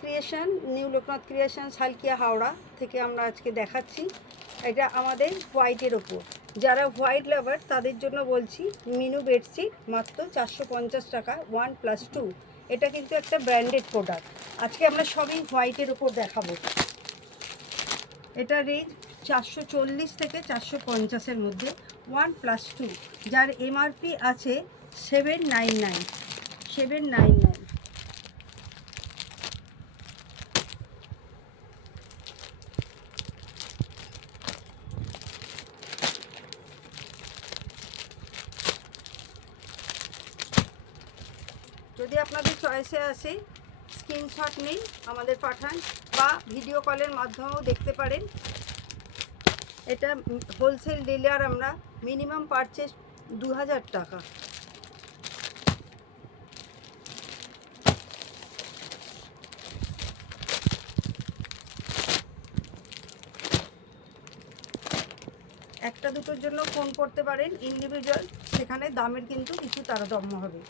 Creation, new Loknath creation, Salkia Howrah থেকে আমরা আজকে দেখাচ্ছি। এটা আমাদের হোয়াইটের ওপর, যারা হোয়াইট লাভার তাদের জন্য বলছি মিনু বেডশিট মাত্র 450 টাকা 1+2। এটা কিন্তু একটা ব্র্যান্ডেড প্রোডাক্ট। আজকে আমরা সবই হোয়াইটের ওপর দেখাবো। এটা রেঞ্জ 440 থেকে 450-এর মধ্যে 1+2, যার এমআরপি আছে 799। যদি আপনাদের চয়েসে আসে স্ক্রিনশট নিন, আমাদের পাঠান বা ভিডিও কলের মাধ্যমেও দেখতে পারেন। এটা হোলসেল ডিলার, আমরা মিনিমাম পারচেস 2000 টাকা। একটা দুটোর জন্য ফোন করতে পারেন ইন্ডিভিজুয়াল, সেখানে দামের কিন্তু কিছু তারতম্য হবে।